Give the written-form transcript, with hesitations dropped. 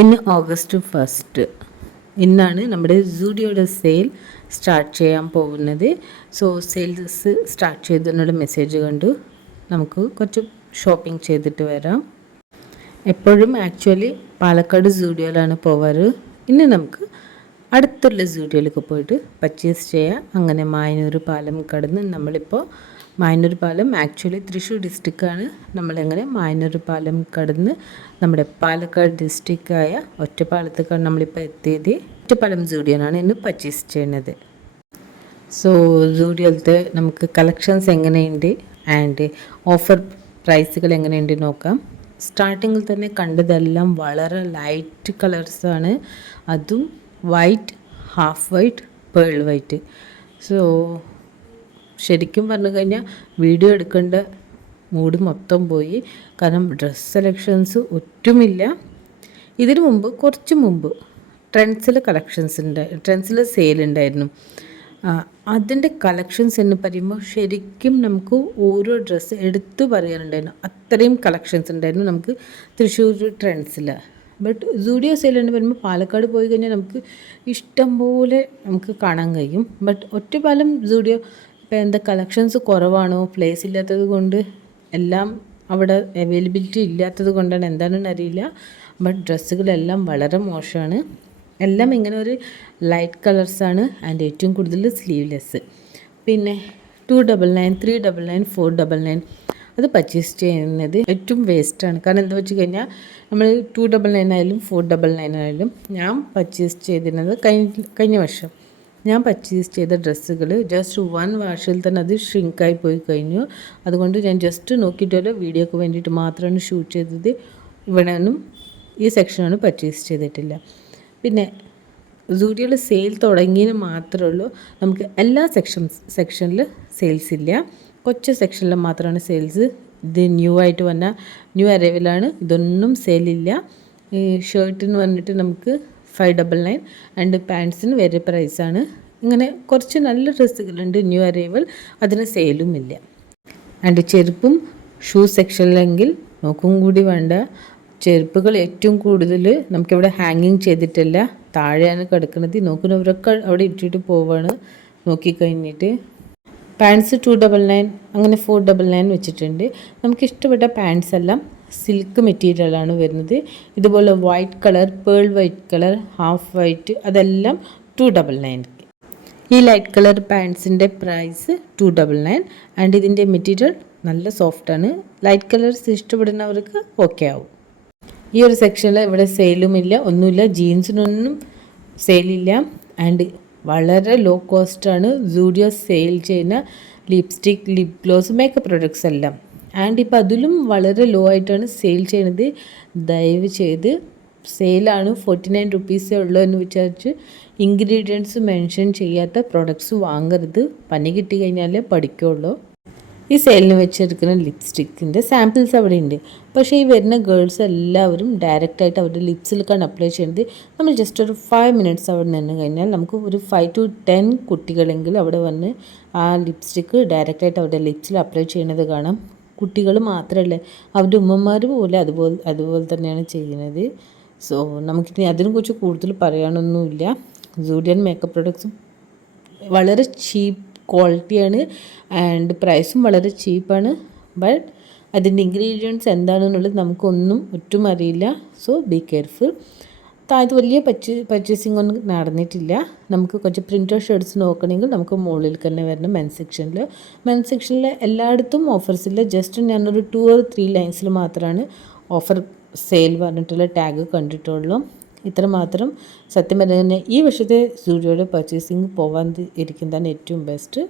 ഇന്ന് ഓഗസ്റ്റ് 1 ഇന്നാണ് നമ്മുടെ സൂഡിയോയുടെ സെയിൽ സ്റ്റാർട്ട് ചെയ്യാൻ പോകുന്നത്. സോ സെയിൽസ് സ്റ്റാർട്ട് ചെയ്തെന്നുള്ള മെസ്സേജ് കണ്ടു. നമുക്ക് കുറച്ച് ഷോപ്പിംഗ് ചെയ്തിട്ട് വരാം. എപ്പോഴും ആക്ച്വലി പാലക്കാട് സൂഡിയോയിലാണ് പോവാറ്. ഇന്ന് നമുക്ക് അടുത്തുള്ള സൂഡിയോയിലേക്ക് പോയിട്ട് പർച്ചേസ് ചെയ്യാം. അങ്ങനെ മായന്നൂർ പാലം കടന്ന് നമ്മളിപ്പോൾ മായന്നൂർ പാലം ആക്ച്വലി തൃശ്ശൂർ ഡിസ്ട്രിക്റ്റാണ്. നമ്മളെങ്ങനെ മായന്നൂർ പാലം കടന്ന് നമ്മുടെ പാലക്കാട് ഡിസ്ട്രിക്റ്റായ ഒറ്റപ്പാലത്തേക്കാണ് നമ്മളിപ്പോൾ എത്തിയത്. ഒറ്റപ്പാലം സൂഡിയോനാണ് ഇന്ന് പർച്ചേസ് ചെയ്യുന്നത്. സോ സൂഡിയോയിലത്തെ നമുക്ക് കളക്ഷൻസ് എങ്ങനെയുണ്ട് ആൻഡ് ഓഫർ പ്രൈസുകൾ എങ്ങനെയുണ്ട് നോക്കാം. സ്റ്റാർട്ടിങ്ങിൽ തന്നെ കണ്ടതെല്ലാം വളരെ ലൈറ്റ് കളേഴ്സാണ്. അതും white, half white, pearl white. So ശരിക്കും പറഞ്ഞു കഴിഞ്ഞാൽ വീഡിയോ എടുക്കേണ്ട മൂഡ് മൊത്തം പോയി. കാരണം ഡ്രസ് സെലക്ഷൻസ് ഒട്ടുമില്ല. ഇതിനു മുമ്പ് കുറച്ച് മുമ്പ് ട്രെൻഡ്സിൽ സെയിൽ ഉണ്ടായിരുന്നു. അതിൻ്റെ കളക്ഷൻസ് എന്ന് പറയുമ്പോൾ ശരിക്കും നമുക്ക് ഓരോ ഡ്രസ്സ് എടുത്തു പറയാനുണ്ടായിരുന്നു. അത്രയും കളക്ഷൻസ് ഉണ്ടായിരുന്നു നമുക്ക് തൃശ്ശൂർ ട്രെൻഡ്സിൽ. ബട്ട് സൂഡിയോ സെയിൽ എന്ന് പറയുമ്പോൾ പാലക്കാട് പോയി കഴിഞ്ഞാൽ നമുക്ക് ഇഷ്ടം പോലെ നമുക്ക് കാണാൻ കഴിയും. ബട്ട് ഒറ്റപ്പാലം സൂഡിയോ ഇപ്പോൾ എന്താ കളക്ഷൻസ് കുറവാണോ, പ്ലേസ് ഇല്ലാത്തത് കൊണ്ട് എല്ലാം അവിടെ അവൈലബിലിറ്റി ഇല്ലാത്തത് കൊണ്ടാണ് എന്താണെന്ന് അറിയില്ല. ബട്ട് ഡ്രസ്സുകളെല്ലാം വളരെ മോശമാണ്. എല്ലാം ഇങ്ങനെ ഒരു ലൈറ്റ് കളേഴ്സാണ് ആൻഡ് ഏറ്റവും കൂടുതൽ സ്ലീവ്ലെസ്. പിന്നെ 299, 399, 499 അത് പർച്ചേസ് ചെയ്യുന്നത് ഏറ്റവും വേസ്റ്റാണ്. കാരണം എന്താ വെച്ച് കഴിഞ്ഞാൽ നമ്മൾ 299 ആയാലും 499 ആയാലും ഞാൻ പർച്ചേസ് ചെയ്തിരുന്നത് കഴിഞ്ഞ വർഷം ഞാൻ പർച്ചേസ് ചെയ്ത ഡ്രസ്സുകൾ ജസ്റ്റ് 1 വാഷിൽ തന്നെ അത് ഷ്രിങ്കായി പോയി കഴിഞ്ഞു. അതുകൊണ്ട് ഞാൻ ജസ്റ്റ് നോക്കിയിട്ടല്ലോ വീഡിയോക്ക് വേണ്ടിയിട്ട് മാത്രമാണ് ഷൂട്ട് ചെയ്തത്. ഇവിടെ ഒന്നും ഈ സെക്ഷനാണ് പർച്ചേസ് ചെയ്തിട്ടില്ല. പിന്നെ സൂഡിയോയിൽ സെയിൽ തുടങ്ങിയെന്ന് മാത്രമേ ഉള്ളൂ. നമുക്ക് എല്ലാ സെക്ഷനിൽ സെയിൽസ് ഇല്ല. കൊച്ചു സെക്ഷനിൽ മാത്രമാണ് സെയിൽസ്. ഇത് ന്യൂ ആയിട്ട് വന്ന ന്യൂ അറൈവലാണ്. ഇതൊന്നും സെയിലില്ല. ഈ ഷർട്ടിന് വന്നിട്ട് നമുക്ക് 599 ആൻഡ് പാൻസിന് വേറെ പ്രൈസാണ്. ഇങ്ങനെ കുറച്ച് നല്ല ഡ്രസ്സുകളുണ്ട് ന്യൂ അറൈവൽ, അതിന് സെയിലും ഇല്ല. ആൻഡ് ചെരുപ്പും ഷൂ സെക്ഷനിലെങ്കിൽ നോക്കും കൂടി വേണ്ട. ചെരുപ്പുകൾ ഏറ്റവും കൂടുതൽ നമുക്കിവിടെ ഹാങ്ങിങ് ചെയ്തിട്ടില്ല, താഴെയാണ് കിടക്കുന്നത്. നോക്കുന്നവരൊക്കെ അവിടെ ഇട്ടിട്ട് പോവാണ് നോക്കിക്കഴിഞ്ഞിട്ട്. പാൻസ് 299 അങ്ങനെ 499 വെച്ചിട്ടുണ്ട്. നമുക്കിഷ്ടപ്പെട്ട പാൻസ് എല്ലാം സിൽക്ക് മെറ്റീരിയലാണ് വരുന്നത്. ഇതുപോലെ white colour, pearl white colour, half white അതെല്ലാം 299. ഈ ലൈറ്റ് കളർ പാൻസിൻ്റെ പ്രൈസ് 299 ആൻഡ് ഇതിൻ്റെ മെറ്റീരിയൽ നല്ല സോഫ്റ്റാണ്. ലൈറ്റ് കളേഴ്സ് ഇഷ്ടപ്പെടുന്നവർക്ക് ഓക്കെ ആവും. ഈ ഒരു സെക്ഷനിൽ ഇവിടെ സെയിലുമില്ല, ഒന്നുമില്ല. ജീൻസിനൊന്നും സെയിലില്ല. ആൻഡ് വളരെ ലോ കോസ്റ്റാണ് സൂഡിയോ സെയിൽ ചെയ്യുന്ന lipstick, lip gloss, makeup products എല്ലാം. ആൻഡ് ഇപ്പോൾ അതിലും വളരെ ലോ ആയിട്ടാണ് സെയിൽ ചെയ്യുന്നത്. ദയവ് ചെയ്ത് സെയിലാണ് 49 റുപ്പീസേ ഉള്ളൂ എന്ന് വിചാരിച്ച് ഇൻഗ്രീഡിയൻസ് മെൻഷൻ ചെയ്യാത്ത പ്രൊഡക്ട്സ് വാങ്ങരുത്. പനി കിട്ടി കഴിഞ്ഞാലേ പഠിക്കുള്ളൂ. ഈ സെയിലിന് വെച്ചെടുക്കുന്ന ലിപ്സ്റ്റിക്കിൻ്റെ സാമ്പിൾസ് അവിടെ ഉണ്ട്. പക്ഷേ ഈ വരുന്ന ഗേൾസ് എല്ലാവരും ഡയറക്റ്റായിട്ട് അവരുടെ ലിപ്സിലേക്കാണ് അപ്ലൈ ചെയ്യുന്നത്. നമ്മൾ ജസ്റ്റ് ഒരു 5 മിനിറ്റ്സ് അവിടെ നിന്ന് കഴിഞ്ഞാൽ നമുക്ക് ഒരു 5 to 10 കുട്ടികളെങ്കിലും അവിടെ വന്ന് ആ ലിപ്സ്റ്റിക്ക് ഡയറക്റ്റായിട്ട് അവരുടെ ലിപ്സിൽ അപ്ലൈ ചെയ്യുന്നത് കാണാം. കുട്ടികൾ മാത്രമല്ല, അവരുടെ ഉമ്മമാർ പോലെ അതുപോലെ തന്നെയാണ് ചെയ്യുന്നത്. സോ നമുക്കിനി അതിനെക്കുറിച്ച് കൂടുതൽ പറയാനൊന്നുമില്ല. സൂഡിയൻ മേക്കപ്പ് പ്രൊഡക്ട്സും വളരെ ചീപ്പ് ക്വാളിറ്റിയാണ് ആൻഡ് പ്രൈസും വളരെ ചീപ്പാണ്. ബട്ട് അതിൻ്റെ ഇൻഗ്രീഡിയൻസ് എന്താണെന്നുള്ളത് നമുക്കൊന്നും ഒട്ടും അറിയില്ല. So be careful. താഴത്ത് വലിയ പർച്ചേസിംഗ് ഒന്നും നടന്നിട്ടില്ല. നമുക്ക് കുറച്ച് പ്രിൻറ്റഡ് ഷർട്ട്സ് നോക്കണമെങ്കിൽ നമുക്ക് മുകളിൽ തന്നെ വരണം മെൻ സെക്ഷനിൽ എല്ലായിടത്തും ഓഫേഴ്സില്ല. ജസ്റ്റ് ഞാനൊരു 2 or 3 ലൈൻസിൽ മാത്രമാണ് ഓഫർ സെയിൽ പറഞ്ഞിട്ടുള്ള ടാഗ് കണ്ടിട്ടുള്ളൂ. ഇത്ര മാത്രം. സത്യം പറഞ്ഞാൽ ഈ വർഷത്തെ സൂഡിയോയുടെ പർച്ചേസിങ് പോകാൻ ഇരിക്കുന്നതാണ് ഏറ്റവും ബെസ്റ്റ്.